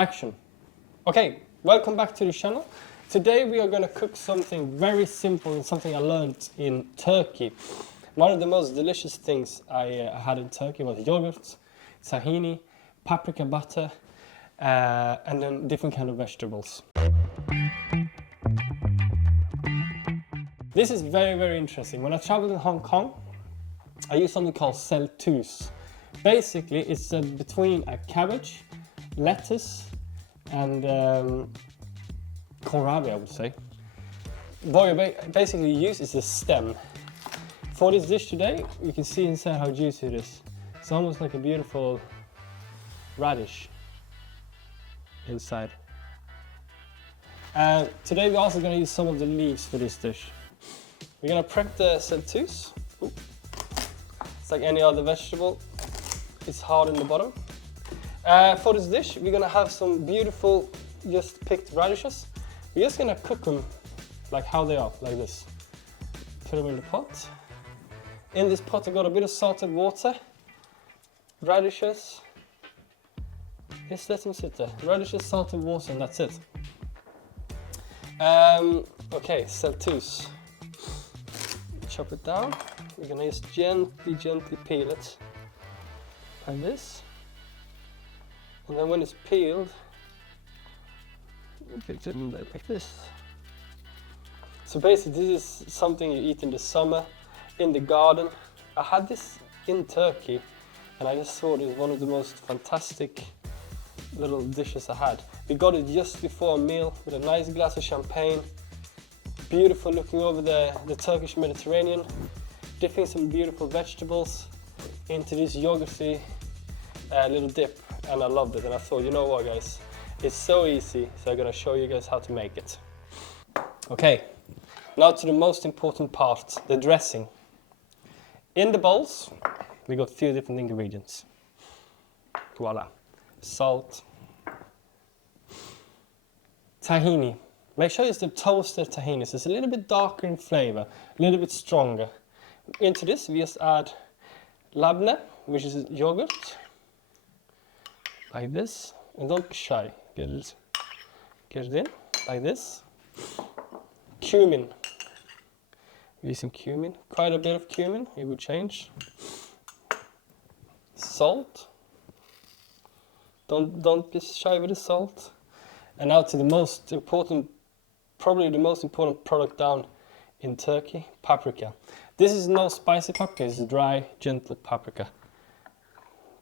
action. Okay, welcome back to the channel. Today we are going to cook something very simple and something I learned in Turkey. One of the most delicious things I had in Turkey was yogurt, tahini, paprika butter, and then different kind of vegetables. This is very, very interesting. When I traveled in Hong Kong, I used something called Celtuce. Basically, it's between a cabbage, lettuce, and kohlrabi, I would say. What you basically use is the stem. For this dish today, you can see inside how juicy it is. It's almost like a beautiful radish inside. Today we're also going to use some of the leaves for this dish. We're going to prep the celtuce. It's like any other vegetable. It's hard in the bottom. For this dish, we're going to have some beautiful, just picked radishes. We're just going to cook them like how they are, like this. Put them in the pot. In this pot, I got a bit of salted water, radishes. Just let them sit there. Radishes, salted water, and that's it. Okay, celtuce. Chop it down. We're gonna just gently peel it like this. And then when it's peeled, you pick it like this. So basically, this is something you eat in the summer, in the garden. I had this in Turkey, and I just thought it was one of the most fantastic little dishes I had. We got it just before a meal with a nice glass of champagne. Beautiful looking over the Turkish Mediterranean. Dipping some beautiful vegetables into this yogurty little dip, and I loved it. And I thought, you know what, guys, it's so easy, so I'm gonna show you guys how to make it. Okay, now to the most important part, the dressing. In the bowls, we got a few different ingredients. Voila. Salt, tahini. Make sure it's the toasted tahini, so it's a little bit darker in flavor, a little bit stronger. Into this, we just add labne, which is yogurt, like this, and don't be shy. Get it in, like this. Cumin. Use some cumin, quite a bit of cumin. It will change. Salt. Don't be shy with the salt. And now to the most important, probably the most important product down in Turkey, paprika. This is no spicy paprika, it's dry, gentle paprika.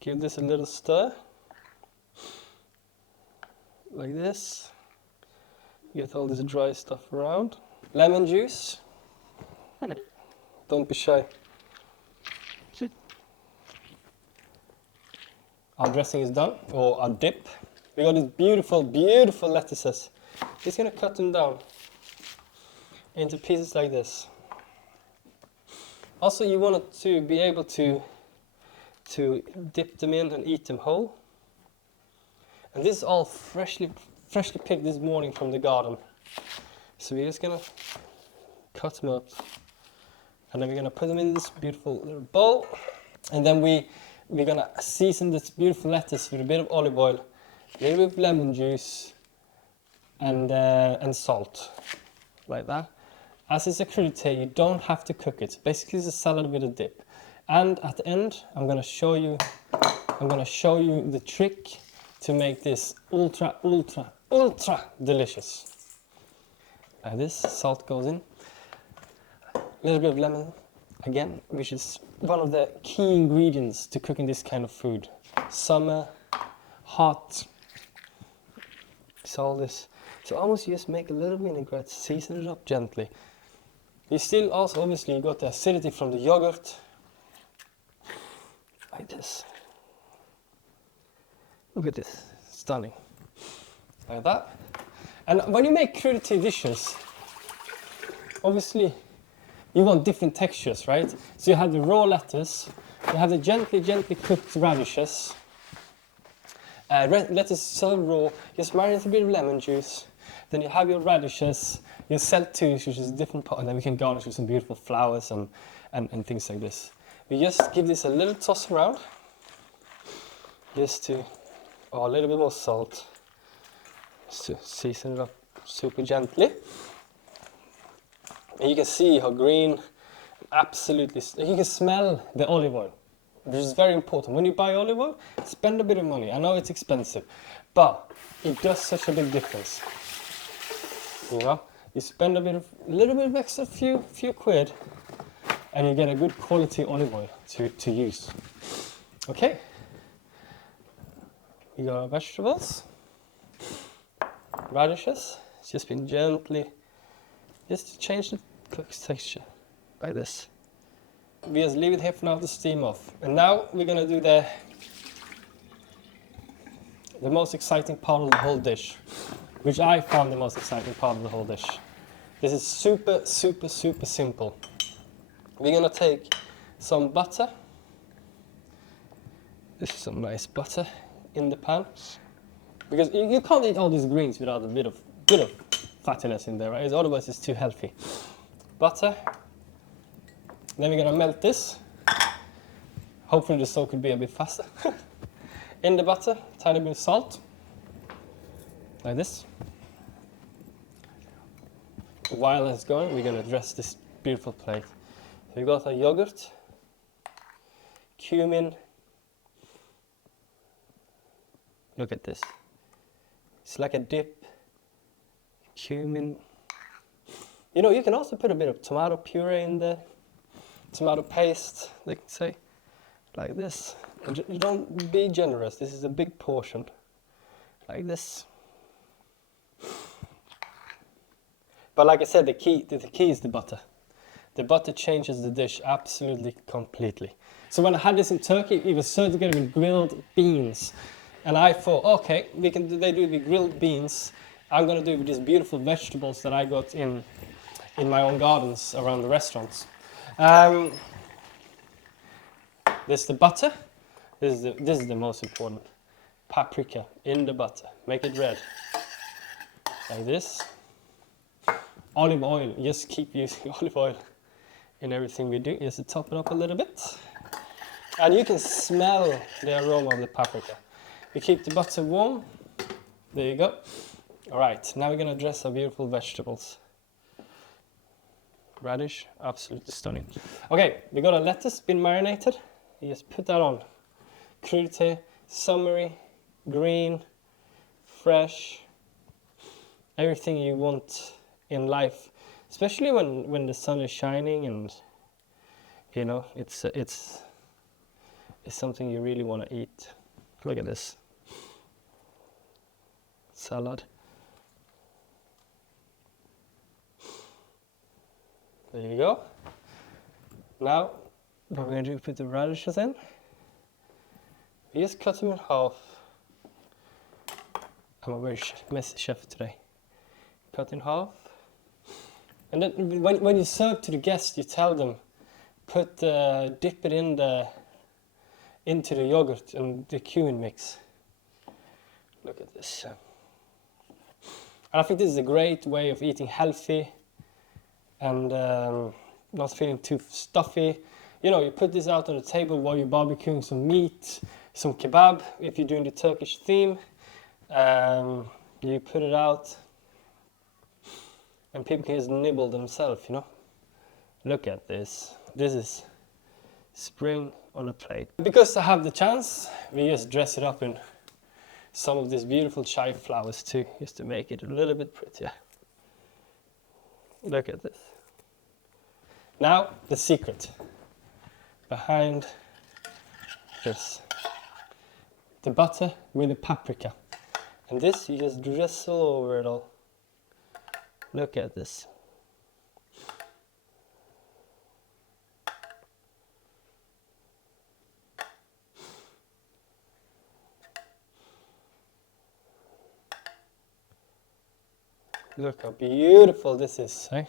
Give this a little stir. Like this. Get all this dry stuff around. Lemon juice. Don't be shy. Our dressing is done, or our dip. We got these beautiful, beautiful lettuces. Just gonna cut them down into pieces like this. Also, you want to be able to dip them in and eat them whole. And this is all freshly picked this morning from the garden. So we're just gonna cut them up, and then we're gonna put them in this beautiful little bowl, and then we're gonna season this beautiful lettuce with a bit of olive oil, a little bit of lemon juice, and salt, like that. As it's a crudité, you don't have to cook it. Basically, it's a salad with a dip. And at the end, I'm gonna show you the trick to make this ultra delicious. Like this, salt goes in, a little bit of lemon, again, which is one of the key ingredients to cooking this kind of food. Summer, hot, it's all this. So almost you just make a little vinaigrette, season it up gently. You still also obviously got the acidity from the yogurt. Like this. Look at this, stunning. Like that. And when you make crudité dishes, obviously you want different textures, right? So you have the raw lettuce, you have the gently cooked radishes. Lettuce is so raw, just marinate a bit of lemon juice. Then you have your radishes, your celtuce, which is a different pot, and then we can garnish with some beautiful flowers and things like this. We just give this a little toss around, just to, a little bit more salt. Season it up super gently. And you can see how green, absolutely, you can smell the olive oil, which is very important. When you buy olive oil, spend a bit of money. I know it's expensive, but it does such a big difference. You know, you spend a little bit of extra, few quid, and you get a good quality olive oil to use. Okay, we got our vegetables, radishes. It's just been gently, just to change the cook's texture, like this. We just leave it here for now to steam off. And now we're gonna do the most exciting part of the whole dish, which I found the most exciting part of the whole dish. This is super simple. We're gonna take some butter. This is some nice butter in the pan. Because you can't eat all these greens without a bit of fattiness in there, right? Otherwise it's too healthy. Butter. Then we're gonna melt this. Hopefully the soak will be a bit faster. In the butter, tiny bit of salt. Like this. While it's going, we're gonna dress this beautiful plate. So we got a yogurt, cumin. Look at this. It's like a dip. Cumin. You know, you can also put a bit of tomato puree in there. Tomato paste, they can say. Like this. And don't be generous. This is a big portion. Like this. But like I said, the key is the butter. The butter changes the dish absolutely completely. So when I had this in Turkey, it was served together with grilled beans. And I thought, okay, they do it with grilled beans. I'm gonna do it with these beautiful vegetables that I got in my own gardens around the restaurants. This is the butter. This is the most important. Paprika in the butter. Make it red. Like this. Olive oil. Just keep using olive oil in everything we do. Just to top it up a little bit. And you can smell the aroma of the paprika. We keep the butter warm. There you go. All right, now we're gonna dress our beautiful vegetables. Radish, absolutely stunning. Okay, we got a lettuce been marinated. You just put that on. Crudité, summery, green, fresh, everything you want in life, especially when the sun is shining and you know it's something you really want to eat. Look at this salad. There you go. Now what we're going to do, put the radishes in. We just cut them in half. I'm a very messy chef today. Cut in half. And then when you serve to the guests, you tell them, dip it into the yogurt and the cumin mix. Look at this. And I think this is a great way of eating healthy and not feeling too stuffy. You know, you put this out on the table while you're barbecuing some meat, some kebab, if you're doing the Turkish theme. You put it out and people can just nibble themselves, you know. Look at this. This is spring on a plate. Because I have the chance, we just dress it up in some of these beautiful chive flowers too, just to make it a little bit prettier. Look at this. Now, the secret behind this. The butter with the paprika. And this, you just drizzle over it all. Look at this. Look how beautiful this is, eh?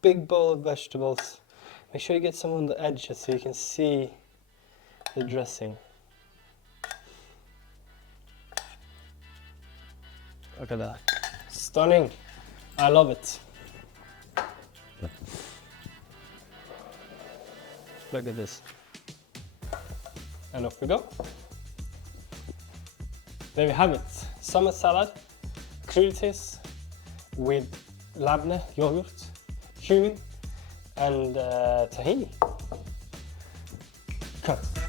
Big bowl of vegetables. Make sure you get some on the edges so you can see the dressing. Look at that. Stunning. I love it. Look at this. And off we go. there we have it. Summer salad, crudités with labne, yogurt, cumin and tahini. Cut.